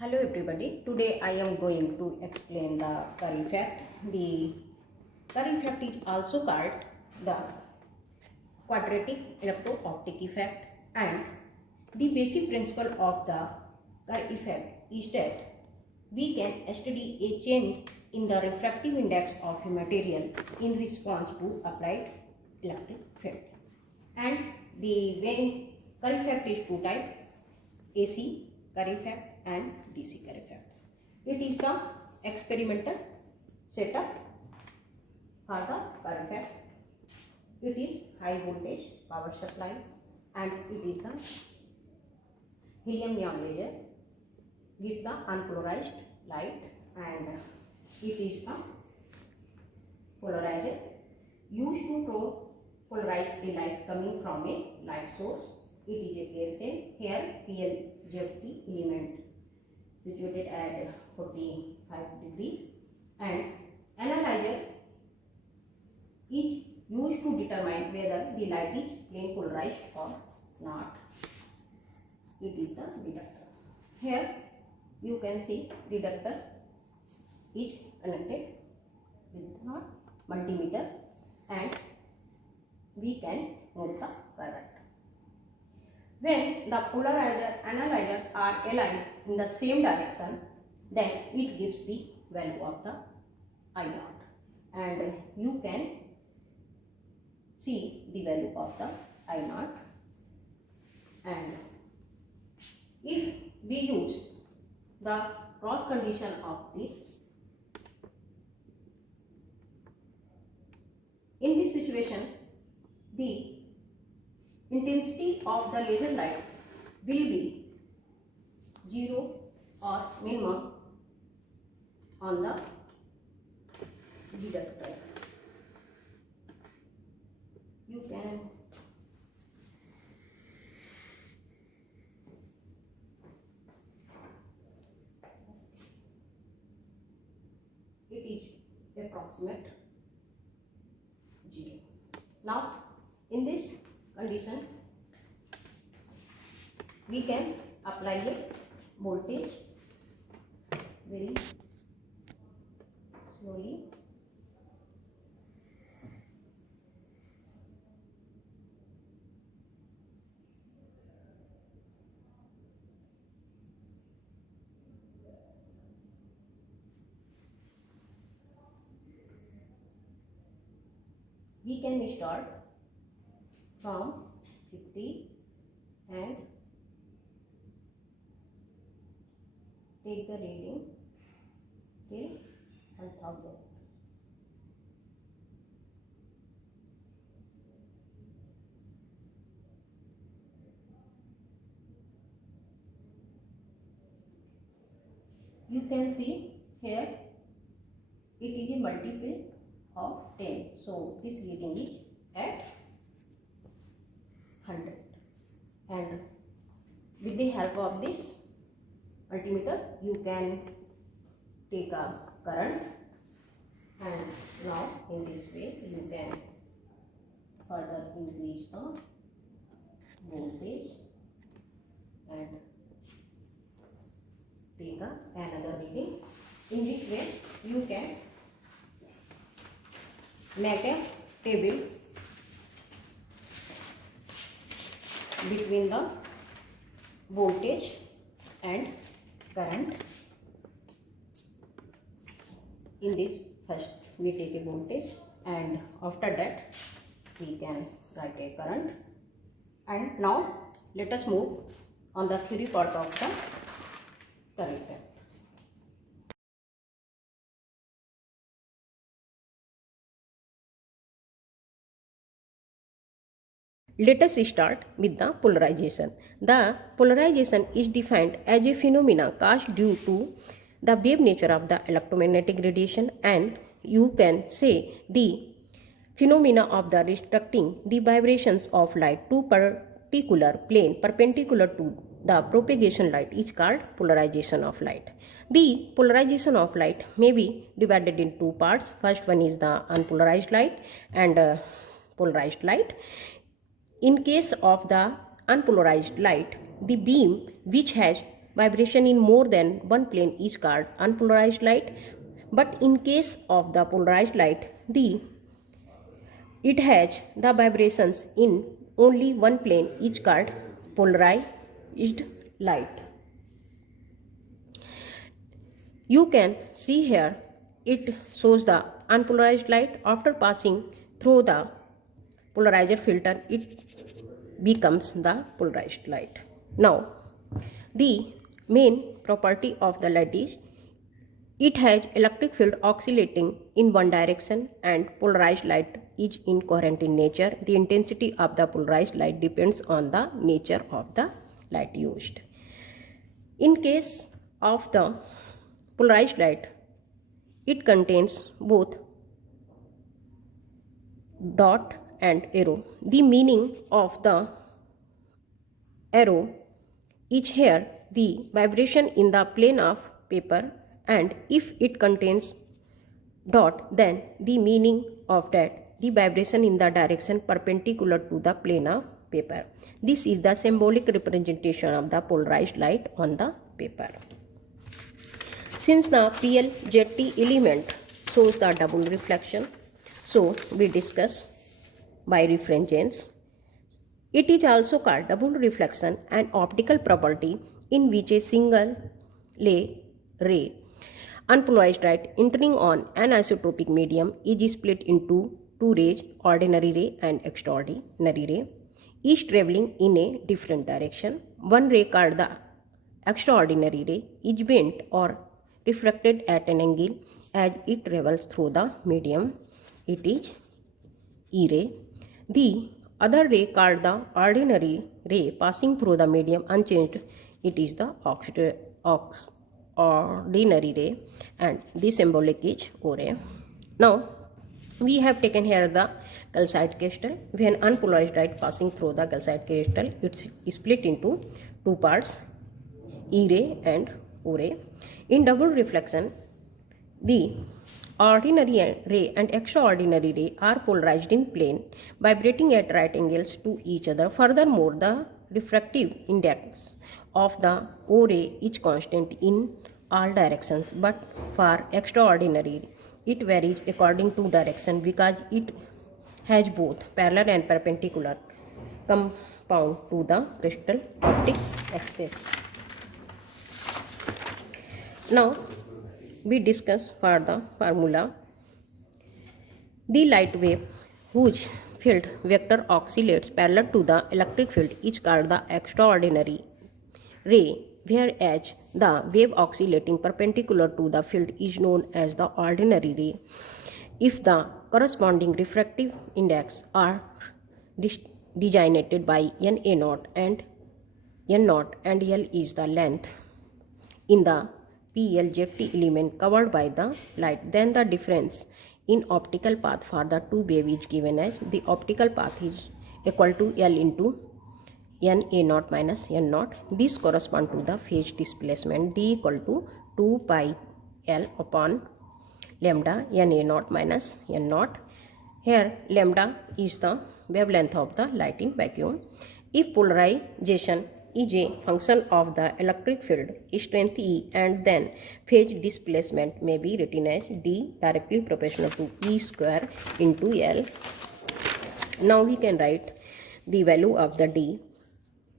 Hello everybody, today I am going to explain the Kerr effect. The Kerr effect is also called the quadratic electro-optic effect, and the basic principle of the Kerr effect is that we can study a change in the refractive index of a material in response to applied electric field. And the main Kerr effect is two types: AC Kerr effect and DC Kerr effect. It is the experimental setup for the Kerr effect. It is high voltage power supply and it is the helium neon laser, gives the unpolarized light, and it is the polarizer used to polarize a light coming from a light source. It is a clear cell. Here PLGFT element situated at 45 degree, and analyzer is used to determine whether the light is plane polarized or not. It is the detector. Here you can see detector is connected with the multimeter and we can note the current. When the polarizer analyzer are aligned in the same direction, then it gives the value of the I naught, and you can see the value of the I naught. And if we use the cross condition of this, in this situation the intensity of the laser light will be 0 or minimum on the detector. You can it is approximate 0. Now in this condition we can apply a voltage very slowly. We can start from 50 and take the reading till 1000. You can see here it is a multiple of 10, so this reading is at 100, and with the help of this multimeter you can take a current, and now in this way you can further increase the voltage and take another reading. In this way you can make a table between the voltage and current. In this, first we take a voltage and after that we can write a current. And now let us move on the theory part of the Kerr effect. Let us start with the polarization. The polarization is defined as a phenomena caused due to the wave nature of the electromagnetic radiation, and you can say the phenomena of the restricting the vibrations of light to particular plane perpendicular to the propagation light is called polarization of light. The polarization of light may be divided in two parts. First one is the unpolarized light and polarized light. In case of the unpolarized light, the beam which has vibration in more than one plane is called unpolarized light. But in case of the polarized light, it has the vibrations in only one plane is called polarized light. You can see here it shows the unpolarized light. After passing through the polarizer filter, it becomes the polarized light. Now, the main property of the light is it has electric field oscillating in one direction, and polarized light is incoherent in nature. The intensity of the polarized light depends on the nature of the light used. In case of the polarized light, it contains both dot and arrow. The meaning of the arrow is here the vibration in the plane of paper, and if it contains dot, then the meaning of that the vibration in the direction perpendicular to the plane of paper. This is the symbolic representation of the polarized light on the paper. Since the PLZT element shows the double reflection, so we discuss birefringence. It is also called double reflection, an optical property in which a single ray, unpolarized light entering on an isotopic medium, is split into two rays, ordinary ray and extraordinary ray, each traveling in a different direction. One ray called the extraordinary ray is bent or refracted at an angle as it travels through the medium. It is E ray. The other ray called the ordinary ray passing through the medium unchanged. It is the ordinary ray, and the symbolic is O ray. Now we have taken here the calcite crystal. When unpolarized light passing through the calcite crystal, it's split into two parts, E ray and O ray. In double reflection, the ordinary ray and extraordinary ray are polarized in plane, vibrating at right angles to each other. Furthermore, the refractive index of the O ray is constant in all directions, but for extraordinary it varies according to direction because it has both parallel and perpendicular compound to the crystal optic axis. Now we discuss for the formula. The light wave whose field vector oscillates parallel to the electric field is called the extraordinary ray, whereas the wave oscillating perpendicular to the field is known as the ordinary ray. If the corresponding refractive index are designated by Na0 and N0, and L is the length in the PLZT element covered by the light, then the difference in optical path for the two waves is given as the optical path is equal to L into Na0 minus N0. This corresponds to the phase displacement D equal to 2 pi L upon lambda Na0 minus N0. Here lambda is the wavelength of the light in vacuum. If polarization is a function of the electric field strength E, and then phase displacement may be written as D directly proportional to E square into L. Now we can write the value of the D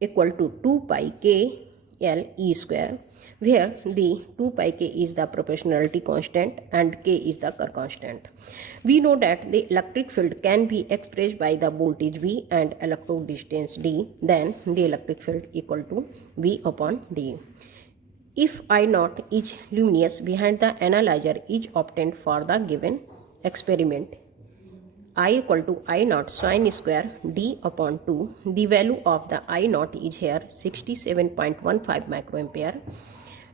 equal to 2 pi k L E square, where the 2 pi k is the proportionality constant and k is the Kerr constant. We know that the electric field can be expressed by the voltage V and electrode distance D, then the electric field equal to V upon D. If I0 is luminous behind the analyzer is obtained for the given experiment, I equal to I0 sine square D upon 2. The value of the I0 is here 67.15 microampere.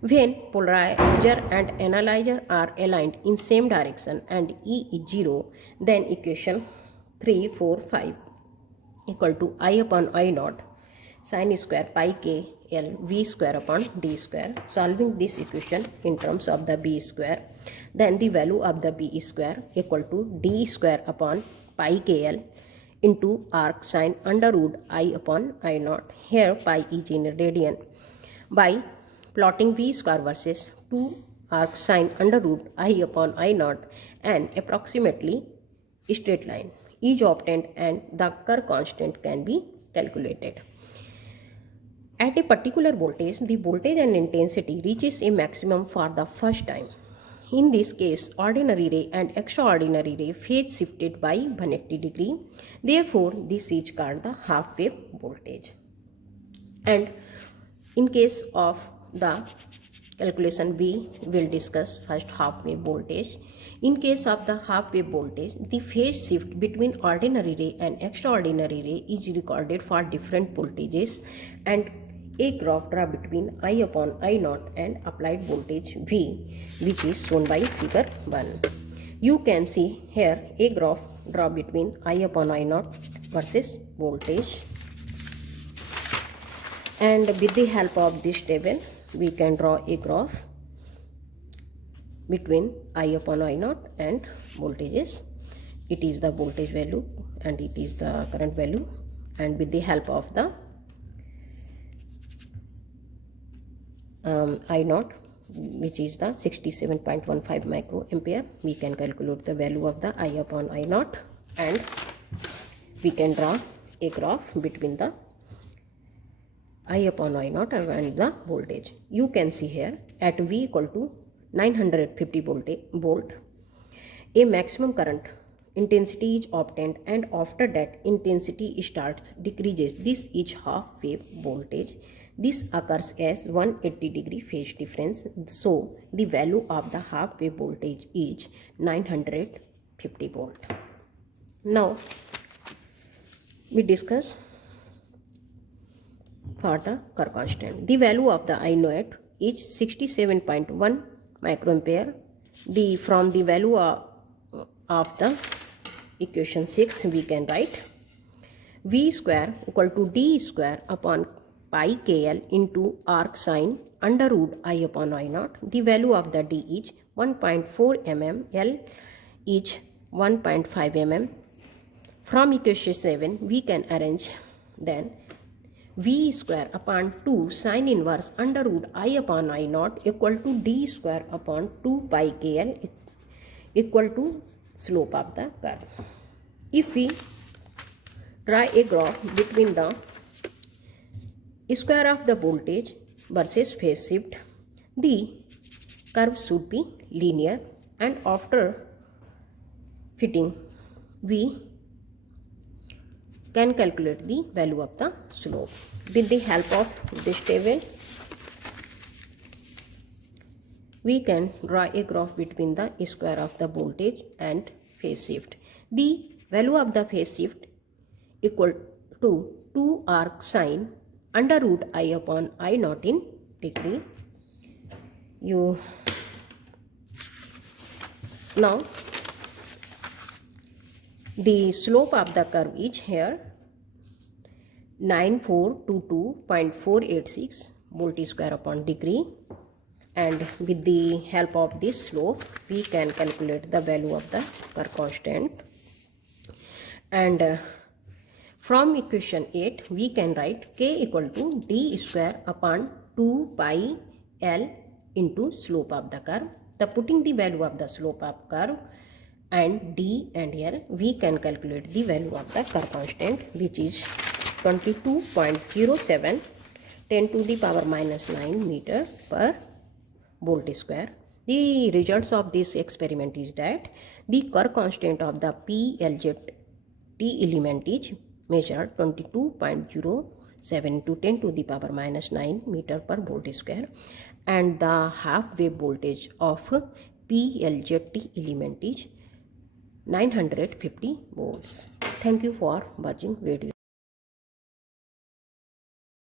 When polarizer and analyzer are aligned in same direction and E is 0, then equation 3, 4, 5 equal to I upon I0 sine square pi k L V square upon D square. Solving this equation in terms of the B square, then the value of the B square equal to D square upon pi k L into arc sine under root I upon I0. Here pi is in radian by plotting V square versus 2 arc sine under root I upon I naught and approximately straight line is obtained and the Kerr constant can be calculated. At a particular voltage, the voltage and intensity reaches a maximum for the first time. In this case, ordinary ray and extraordinary ray phase shifted by 180 degree. Therefore, this is called the half wave voltage. And in case of the calculation, we will discuss first half wave voltage. In case of the half wave voltage, the phase shift between ordinary ray and extraordinary ray is recorded for different voltages, and a graph draw between I upon I naught and applied voltage V, which is shown by figure 1. You can see here a graph draw between I upon I naught versus voltage, and with the help of this table we can draw a graph between I upon I naught and voltages. It is the voltage value and it is the current value, and with the help of the I naught, which is the 67.15 microampere, we can calculate the value of the I upon I naught, and we can draw a graph between the I upon I naught and the voltage. You can see here at V equal to 950 volt, a maximum current intensity is obtained, and after that intensity starts decreases. This is half wave voltage. This occurs as 180 degree phase difference. So the value of the half wave voltage is 950 volt. Now we discuss for the Kerr constant. The value of the I naught is 67.1 microampere. From the value of the equation 6 we can write V square equal to D square upon pi KL into arc sine under root I upon I naught. The value of the D is 1.4 mm, L is 1.5 mm. From equation 7 we can arrange then V square upon 2 sine inverse under root I upon I naught equal to D square upon 2 pi KL equal to slope of the curve. If we draw a graph between the square of the voltage versus phase shift, the curve should be linear, and after fitting we can calculate the value of the slope. With the help of this table we can draw a graph between the square of the voltage and phase shift. The value of the phase shift equal to 2 arc sine under root I upon I naught in degree. Now the slope of the curve is here 9422.486 volt square upon degree, and with the help of this slope we can calculate the value of the Kerr constant. And from equation 8 we can write K equal to D square upon 2 pi L into slope of the curve. Putting the value of the slope of curve and D and L, we can calculate the value of the Kerr constant, which is 22.07 10 to the power minus 9 meter per volt square. The results of this experiment is that the Kerr constant of the PLZ T element is measured 22.07 to 10 to the power minus 9 meter per volt square, and the half wave voltage of PLZ T element is 950 volts. Thank you for watching video.